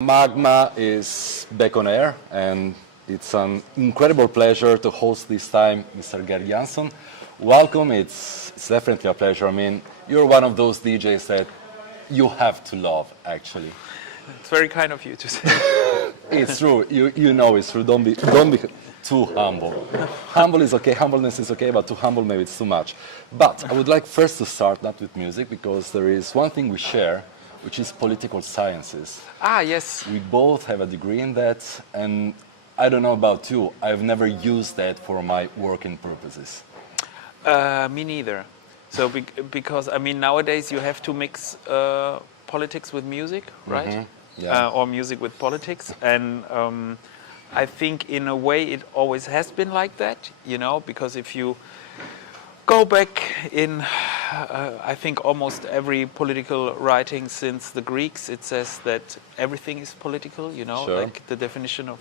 Magma is back on air, and it's an incredible pleasure to host this time Mr. Gerd Janson. Welcome, it's definitely a pleasure. I mean, you're one of those DJs that you have to love, actually. It's very kind of you to say. It's true, you know it's true, don't be too humble. Humble is okay, humbleness is okay, but too humble maybe it's too much. But I would like first to start not with music, because there is one thing we share, which is political sciences. Ah, yes. We both have a degree in that, and I don't know about you, I've never used that for my working purposes. Me neither. So, because, I mean, nowadays you have to mix politics with music, right? Mm-hmm. Yeah. Or music with politics. And I think in a way it always has been like that, you know, because if you go back in, I think almost every political writing since the Greeks, it says that everything is political, you know, Sure. like the definition of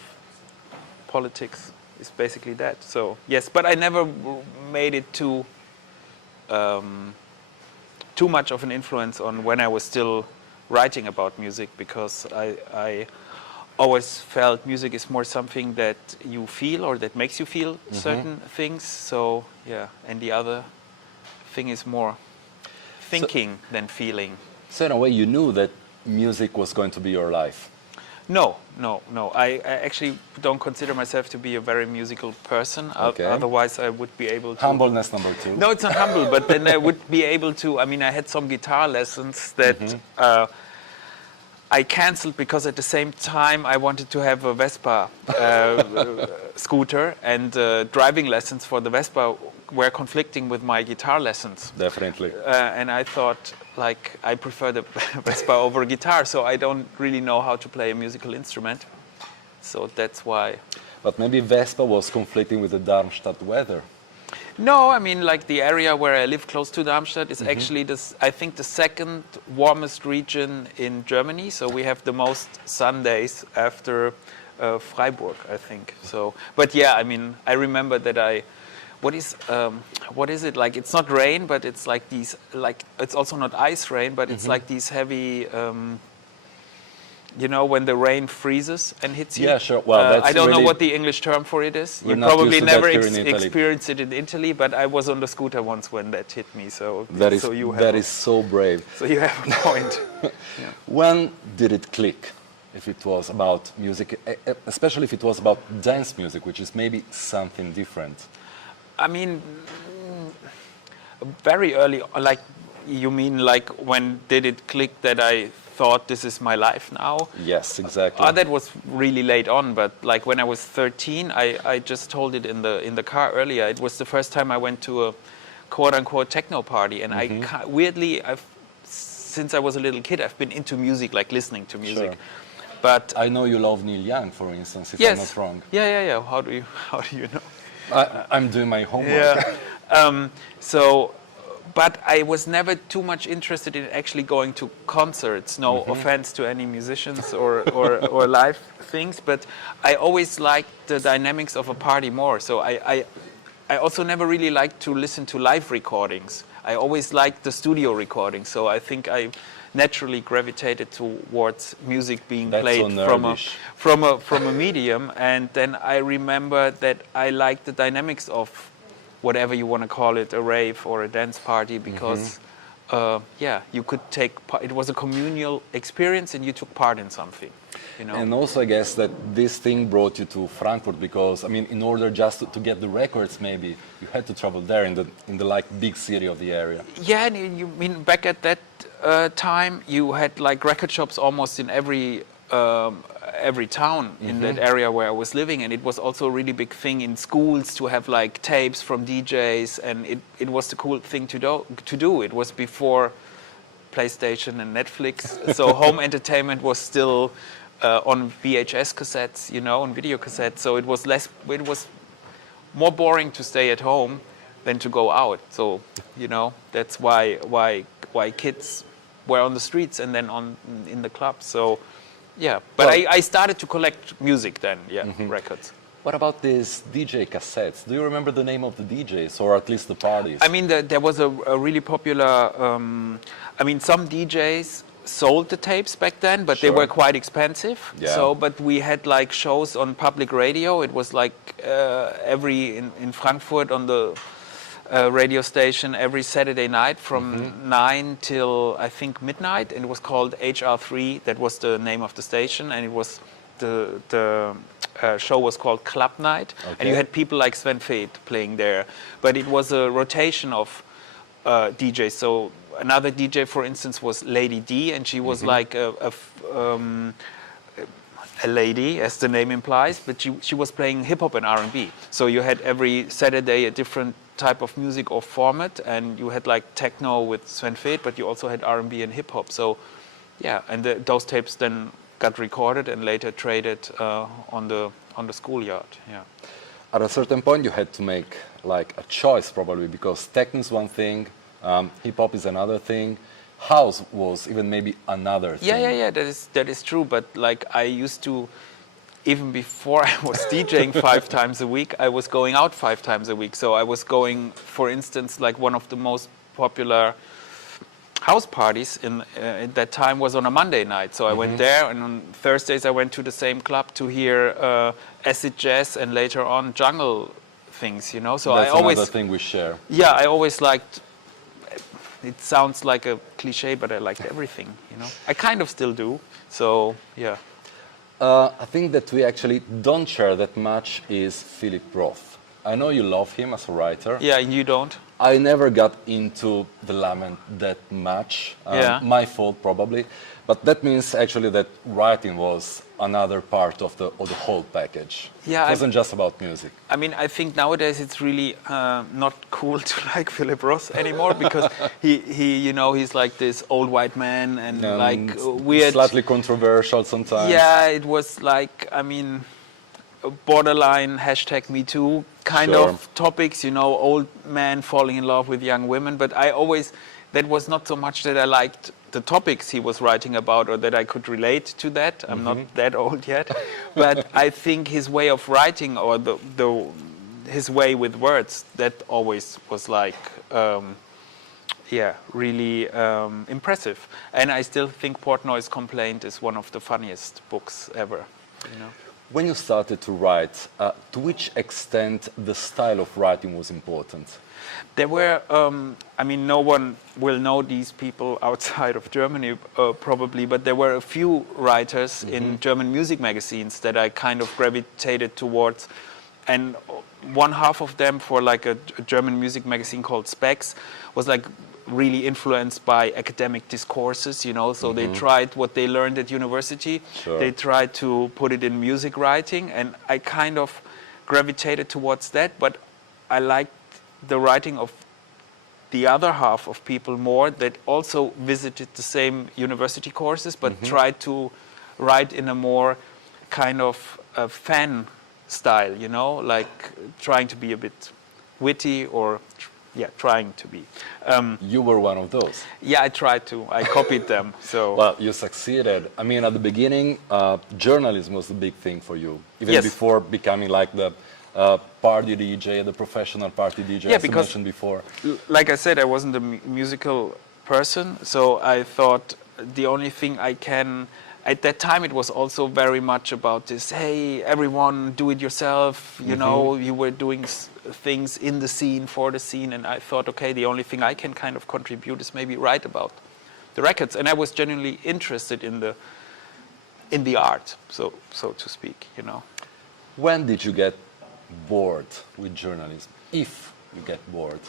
politics is basically that. So, yes, but I never made it too much of an influence on when I was still writing about music, because I always felt music is more something that you feel or that makes you feel certain things. So, yeah, and the other thing is more thinking than feeling. So in a way you knew that music was going to be your life. No. I actually don't consider myself to be a very musical person. Okay. Otherwise, I would be able to. Humbleness number 2. No, it's not humble, but then I would be able to. I mean, I had some guitar lessons that I canceled because at the same time I wanted to have a Vespa scooter, and driving lessons for the Vespa were conflicting with my guitar lessons. Definitely. And I thought, like, I prefer the Vespa over guitar, so I don't really know how to play a musical instrument. So that's why. But maybe Vespa was conflicting with the Darmstadt weather. No, I mean, like, the area where I live close to Darmstadt is actually, I think, the second warmest region in Germany. So we have the most sun days after Freiburg, I think. So, but yeah, I mean, I remember that what is it like? It's not rain, but it's like these, like, it's also not ice rain, but it's like these heavy, you know, when the rain freezes and hits you. Yeah, sure. Well, that's I don't know really, what the English term for it is. we're You not probably used to that never here in Italy. experienced it in Italy, but I was on the scooter once when that hit me. So that is, so you have that is so brave. So you have a point. When did it click? If it was about music, especially if it was about dance music, which is maybe something different. I mean, very early, like, you mean like when did it click that I thought this is my life now? Yes, exactly. That was really late on, but like when I was 13, I just told it in the car earlier. It was the first time I went to a quote-unquote techno party, and weirdly, since I was a little kid, I've been into music, like listening to music. Sure. But I know you love Neil Young, for instance, if yes, I'm not wrong. Yeah. How do you know? I'm doing my homework. Yeah. But I was never too much interested in actually going to concerts. No offense to any musicians or live things, but I always liked the dynamics of a party more. So I also never really liked to listen to live recordings. I always liked the studio recordings. So I think I naturally gravitated towards music being played from a medium. And then I remember that I liked the dynamics of whatever you want to call it, a rave or a dance party, because you could take part. It was a communal experience, and you took part in something, you know. And also, I guess that this thing brought you to Frankfurt, because I mean, in order just to get the records, maybe you had to travel there in the like big city of the area. Yeah, and you mean back at that time, you had like record shops almost in every town in that area where I was living, and it was also a really big thing in schools to have like tapes from DJs, and it was the cool thing to do. It was before PlayStation and Netflix, so home entertainment was still on VHS cassettes, you know, on video cassettes. So it was more boring to stay at home than to go out. So, you know, that's why kids were on the streets and then in the clubs. So. Yeah, but well, I started to collect music then, records. What about these DJ cassettes? Do you remember the name of the DJs, or at least the parties? I mean, there was a really popular, I mean, some DJs sold the tapes back then, but they Sure. were quite expensive. Yeah. So, but we had like shows on public radio. It was like in Frankfurt on the radio station every Saturday night from 9 till I think midnight, and it was called HR3. That was the name of the station, and it was the show was called Club Night, and you had people like Sven Feth playing there. But it was a rotation of DJs. So another DJ, for instance, was Lady D, and she was like a lady, as the name implies, but she was playing hip hop and R&B. So you had every Saturday a different type of music or format, and you had like techno with Sven Feth, but you also had R&B and hip hop. So yeah, and those tapes then got recorded and later traded on the schoolyard. Yeah. At a certain point, you had to make like a choice, probably, because techno is one thing, hip hop is another thing, house was even maybe another thing. Yeah. That is true. But like I used to, even before I was DJing 5 times a week, I was going out 5 times a week. So I was going, for instance, like one of the most popular house parties at that time was on a Monday night. So I went there, and on Thursdays I went to the same club to hear acid jazz and later on jungle things, you know. So That's I always another thing we share. Yeah, I always liked. It sounds like a cliche, but I liked everything, you know. I kind of still do. So yeah. I think that we actually don't share that much is Philip Roth. I know you love him as a writer. Yeah, you don't. I never got into the lament that much. Yeah. My fault, probably. But that means actually that writing was another part of the whole package. Yeah, It wasn't just about music. I mean, I think nowadays it's really not cool to like Philip Roth anymore because he you know, he's like this old white man and like weird. Slightly controversial sometimes. Yeah, it was like, I mean, borderline #MeToo kind Sure. of topics, you know, old man falling in love with young women. But that was not so much that I liked the topics he was writing about or that I could relate to that. I'm not that old yet. But I think his way of writing or his way with words, that always was like, really impressive. And I still think Portnoy's Complaint is one of the funniest books ever, you know. When you started to write, to which extent the style of writing was important? There were, I mean, no one will know these people outside of Germany probably, but there were a few writers in German music magazines that I kind of gravitated towards. And one half of them for like a German music magazine called Specs was like really influenced by academic discourses, you know, so they tried what they learned at university, Sure. they tried to put it in music writing, and I kind of gravitated towards that, but I liked the writing of the other half of people more that also visited the same university courses, but tried to write in a more kind of fan style, you know, like trying to be a bit witty or trying to be. You were one of those. Yeah, I tried to. I copied them. So Well, you succeeded. I mean, at the beginning, journalism was a big thing for you, even Yes. before becoming like the party DJ, the professional party DJ, as you because mentioned before. like I said, I wasn't a musical person, so I thought the only thing I can. At that time, it was also very much about this. Hey, everyone, do it yourself. You know, you were doing things in the scene for the scene, and I thought, okay, the only thing I can kind of contribute is maybe write about the records. And I was genuinely interested in the art, so to speak. You know. When did you get bored with journalism? If you get bored.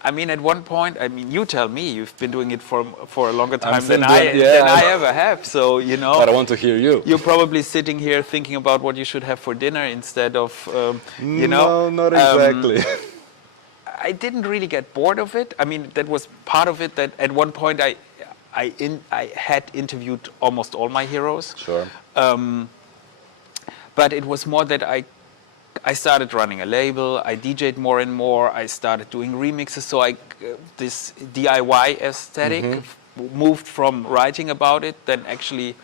I mean, at one point, I mean, you tell me, you've been doing it for a longer time still than doing- than I ever have. So, you know, But I want to hear you. you're probably sitting here thinking about what you should have for dinner instead of, you know. No, not exactly. I didn't really get bored of it. I mean, that was part of it. That at one point I had interviewed almost all my heroes. Sure. But it was more that I started running a label. I DJ'd more and more. I started doing remixes. So this DIY aesthetic moved from writing about it, then actually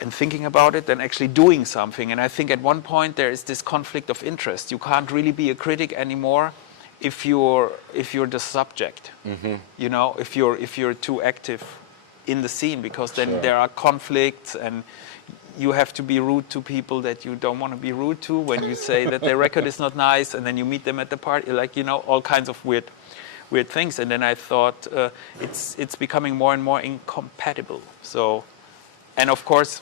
and thinking about it, then actually doing something. And I think at one point there is this conflict of interest. You can't really be a critic anymore if you're the subject. You know, if you're too active in the scene, because then Sure. there are conflicts and you have to be rude to people that you don't want to be rude to when you say that their record is not nice, and then you meet them at the party, like, you know, all kinds of weird things. And then I thought it's becoming more and more incompatible. So, and of course,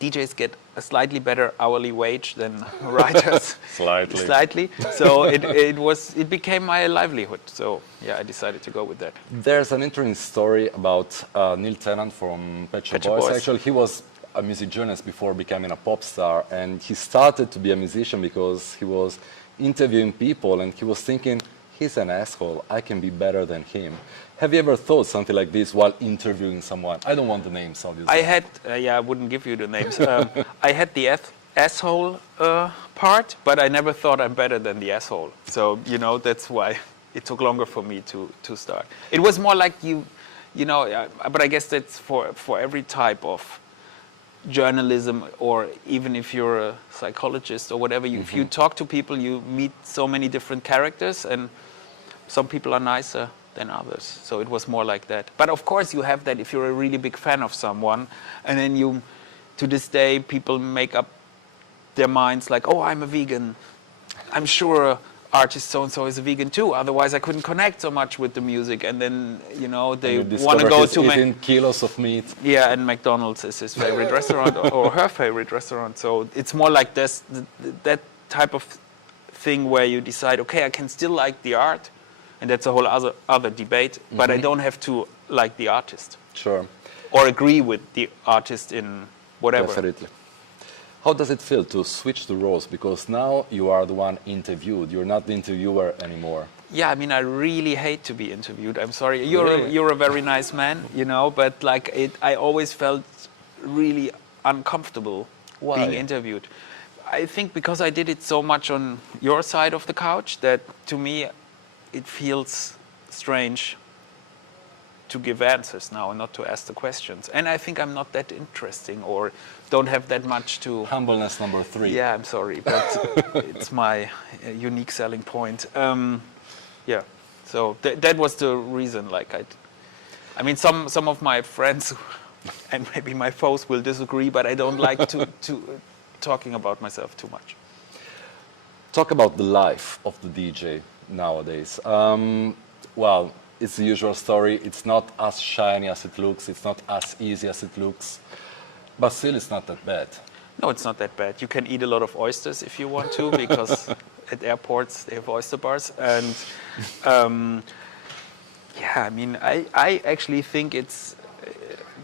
DJs get a slightly better hourly wage than writers. Slightly. So it became my livelihood. So yeah, I decided to go with that. There's an interesting story about Neil Tennant from Pet Shop Boys. Actually, he was a music journalist before becoming a pop star, and he started to be a musician because he was interviewing people and he was thinking, he's an asshole, I can be better than him. Have you ever thought something like this while interviewing someone? I don't want the names, obviously. I had, I wouldn't give you the names. I had the asshole part, but I never thought I'm better than the asshole. So, you know, that's why it took longer for me to start. It was more like you know, but I guess that's for every type of journalism, or even if you're a psychologist or whatever, if you talk to people, you meet so many different characters, and some people are nicer than others. So it was more like that. But of course you have that if you're a really big fan of someone, and then you, to this day, people make up their minds like, oh, I'm a vegan. I'm sure artist so-and-so is a vegan too, otherwise I couldn't connect so much with the music. And then, you know, they want to go to eating kilos of meat. Yeah, and McDonald's is his favorite restaurant or her favorite restaurant. So it's more like this, that type of thing where you decide, okay, I can still like the art, and that's a whole other debate, but I don't have to like the artist. Sure. Or agree with the artist in whatever. Definitely. How does it feel to switch the roles? Because now you are the one interviewed. You're not the interviewer anymore. Yeah, I mean, I really hate to be interviewed. I'm sorry. You're a very nice man, you know, but like I always felt really uncomfortable being interviewed. I think because I did it so much on your side of the couch that to me it feels strange to give answers now and not to ask the questions. And I think I'm not that interesting or don't have that much to... Humbleness number 3. Yeah, I'm sorry, but it's my unique selling point. Yeah, so that was the reason. Like I mean, some of my friends and maybe my foes will disagree, but I don't like to talking about myself too much. Talk about the life of the DJ nowadays. Well, it's the usual story. It's not as shiny as it looks. It's not as easy as it looks. But still, it's not that bad. No, it's not that bad. You can eat a lot of oysters if you want to, because at airports they have oyster bars. And yeah, I mean, I actually think it's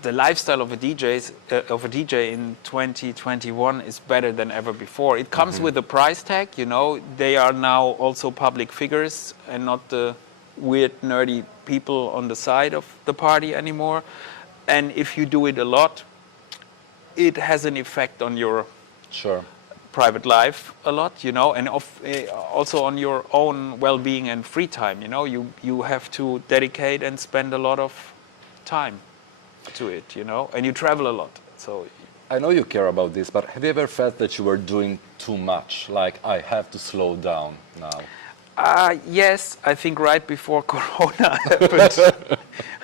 the lifestyle of a DJ in 2021 is better than ever before. It comes with a price tag, you know. They are now also public figures and not the weird nerdy people on the side of the party anymore. And if you do it a lot, it has an effect on your private life a lot, you know, and also on your own well-being and free time. You know, you have to dedicate and spend a lot of time to it, you know, and you travel a lot. So I know you care about this, but have you ever felt that you were doing too much? Like, I have to slow down now. Yes, I think right before Corona happened,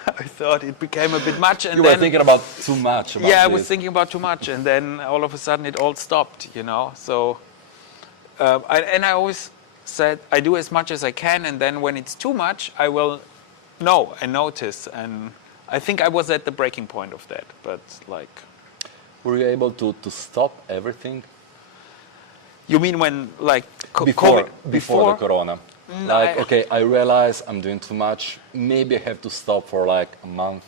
I thought it became a bit much. And you were thinking about too much about I was thinking about too much, and then all of a sudden it all stopped, you know. So, I always said I do as much as I can, and then when it's too much, I will know and notice. And I think I was at the breaking point of that, but like... Were you able to stop everything? You mean when, like, before the Corona? Like, okay, I realize I'm doing too much. Maybe I have to stop for like a month,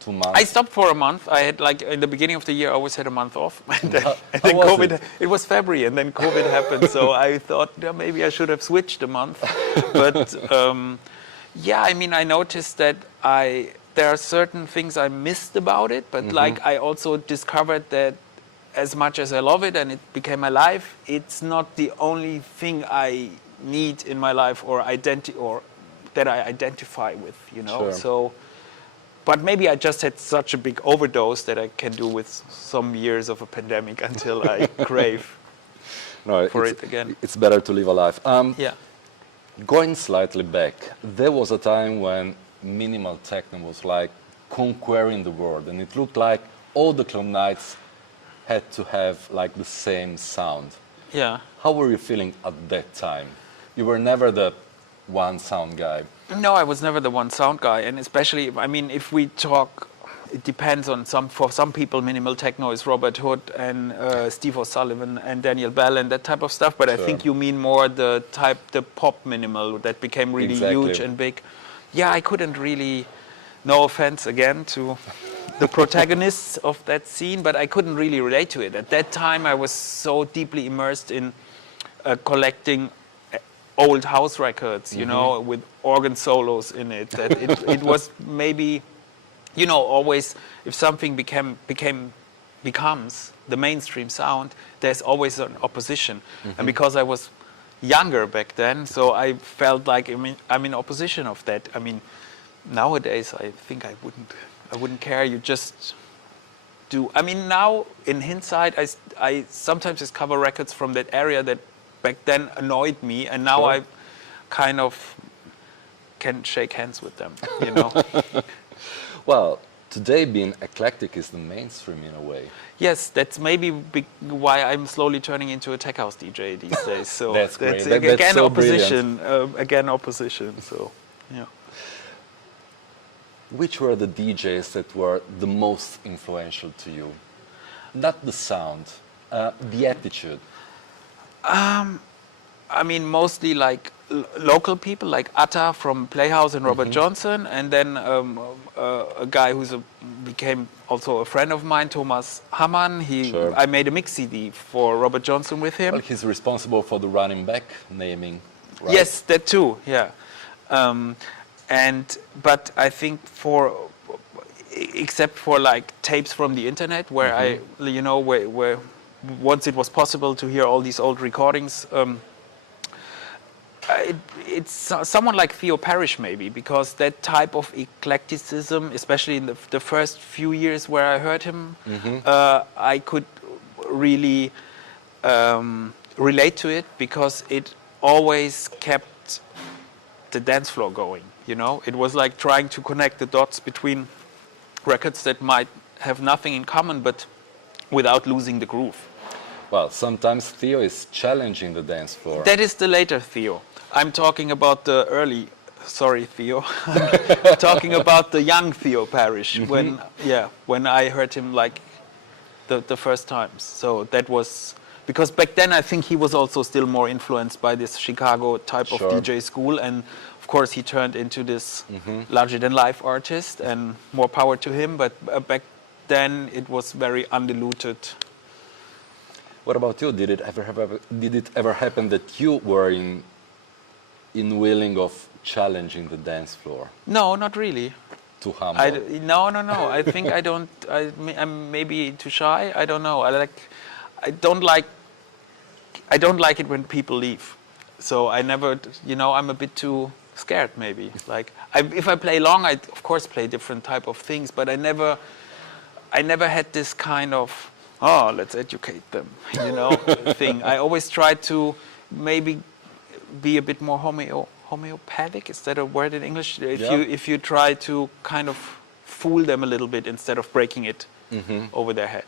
2 months. I stopped for a month. I had, like, in the beginning of the year, I always had a month off. And then was COVID, it was February, and then COVID happened. So I thought, yeah, maybe I should have switched a month. But yeah, I mean, I noticed that there are certain things I missed about it, but like I also discovered that as much as I love it and it became my life, it's not the only thing I need in my life or that I identify with, you know. Sure. So, but maybe I just had such a big overdose that I can do with some years of a pandemic until I crave for it again. It's better to live a life. Yeah. Going slightly back, there was a time when minimal techno was like conquering the world, and it looked like all the club nights had to have like the same sound. Yeah. How were you feeling at that time? You were never the one sound guy. No, I was never the one sound guy, and especially, I mean, if we talk, it depends on for some people, minimal techno is Robert Hood and Steve O'Sullivan and Daniel Bell and that type of stuff. But I think you mean more the pop minimal that became really huge and big. Yeah, I couldn't really, no offense again to the protagonists of that scene, but I couldn't really relate to it. At that time, I was so deeply immersed in collecting old house records, you know, with organ solos in it, that it was maybe, you know, always, if something becomes the mainstream sound, there's always an opposition. And because I was younger back then, so I felt like I'm in opposition of that. I mean, nowadays I think I wouldn't care. You just do. I mean, now in hindsight, I sometimes discover records from that area that back then annoyed me, and now I kind of can shake hands with them, you know. Well, today being eclectic is the mainstream in a way. Yes, that's maybe why I'm slowly turning into a tech house DJ these days. So that's great. Again, that's so opposition. Again, opposition. So, yeah. Which were the DJs that were the most influential to you? Not the sound, the attitude. I mean, mostly like local people, like Atta from Playhouse and Robert Janson, and then a guy who's became also a friend of mine, Thomas Hammann. I made a mix CD for Robert Janson with him. Well, he's responsible for the running back naming, right? Yes, that too. Yeah, but I think except for like tapes from the internet, where where once it was possible to hear all these old recordings. It's someone like Theo Parrish maybe, because that type of eclecticism, especially in the first few years where I heard him, I could really relate to it, because it always kept the dance floor going, you know. It was like trying to connect the dots between records that might have nothing in common, but without losing the groove. Well, sometimes Theo is challenging the dance floor. That is the later Theo. I'm talking about the early, sorry Theo, I'm talking about the young Theo Parrish, when I heard him like the first times. So that was, because back then I think he was also still more influenced by this Chicago type of DJ school, and of course he turned into this larger than life artist, and more power to him, but back then it was very undiluted. What about you? Did it ever happen that you were in willing of challenging the dance floor? No, not really. Too humble? No. I think I'm maybe too shy. I don't know. I don't like it when people leave. So I never, I'm a bit too scared maybe. Like if I play long, I of course play different type of things, but I never had this kind of, oh, let's educate them, thing. I always try to maybe be a bit more homeopathic. Is that a word in English? If you try to kind of fool them a little bit instead of breaking it over their head,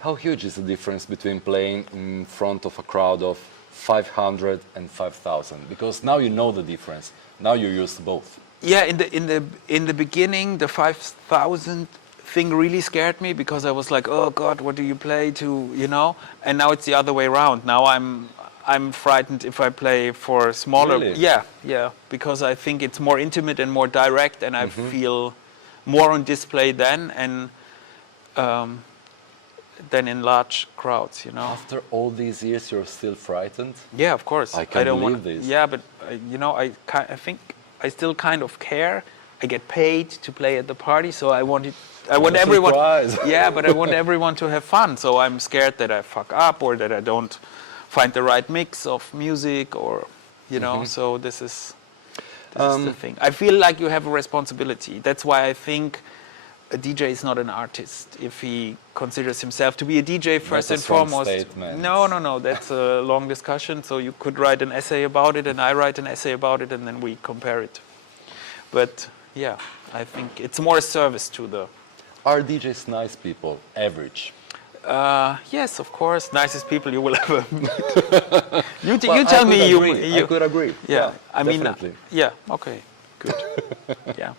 How huge is the difference between playing in front of a crowd of 500 and 5,000? Because now you know the difference. Now you're used to both. Yeah, in the beginning, the 5,000 thing really scared me, because I was like, oh God, what do you play to, And now it's the other way around. Now I'm frightened if I play for smaller. Really? Yeah, because I think it's more intimate and more direct, and I feel more on display then, and than in large crowds, After all these years, you're still frightened? Yeah, of course. I can't believe this. Yeah, but I think I still kind of care. I get paid to play at the party, so I want everyone. Surprise. Yeah, but I want everyone to have fun. So I'm scared that I fuck up, or that I don't find the right mix of music, or So this is the thing. I feel like you have a responsibility. That's why I think a DJ is not an artist if he considers himself to be a DJ first and foremost. Statement. No. That's a long discussion. So you could write an essay about it, and I write an essay about it, and then we compare it. But Yeah, I think it's more a service to the. Are DJs nice people, average? Yes, of course, nicest people you will ever meet. you Well, you tell me I could agree. Yeah, I mean, definitely. yeah, okay, good. Yeah,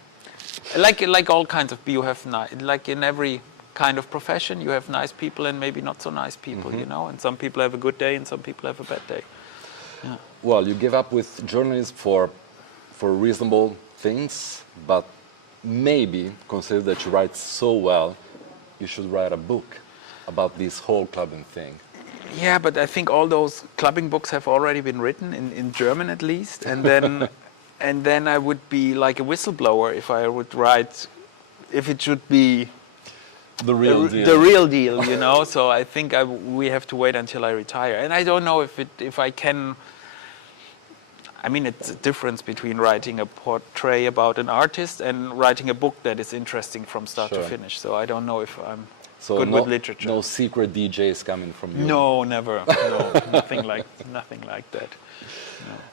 like all kinds of you have like in every kind of profession you have nice people and maybe not so nice people, you know. And some people have a good day and some people have a bad day. Yeah. Well, you gave up with journalism for reasonable things, but maybe consider that you write so well, you should write a book about this whole clubbing thing. Yeah, but I think all those clubbing books have already been written in German at least, and then and then I would be like a whistleblower if I would write, if it should be The real deal. the real deal, you know. So I think we have to wait until I retire, and I don't know if I can. I mean, it's a difference between writing a portrait about an artist and writing a book that is interesting from start to finish. So I don't know if I'm good with literature. No secret DJs coming from you. No, never. No, nothing like that.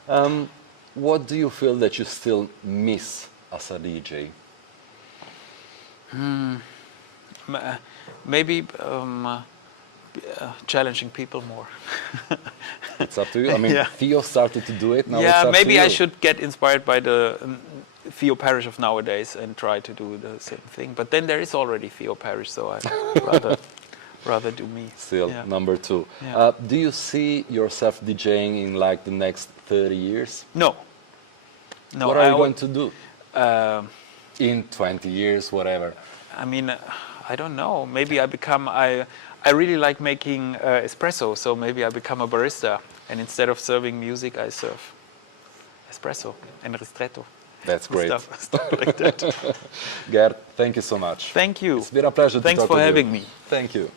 No. What do you feel that you still miss as a DJ? Maybe challenging people more. It's up to you. I mean, Yeah. Theo started to do it. Now it's Yeah, up maybe to I you. should get inspired by the Theo Parrish of nowadays and try to do the same thing. But then there is already Theo Parrish, so I rather do me. Still, Yeah. number 2. Yeah. Do you see yourself DJing in like the next 30 years? No. No. What are you going to do? to? In 20 years, whatever. I mean, I don't know. Maybe I really like making espresso, so maybe I become a barista, and instead of serving music, I serve espresso and ristretto. That's great. Stuff like that. Gerd, thank you so much. Thank you. It's been a pleasure Thanks to talk for with having you. me. Thank you.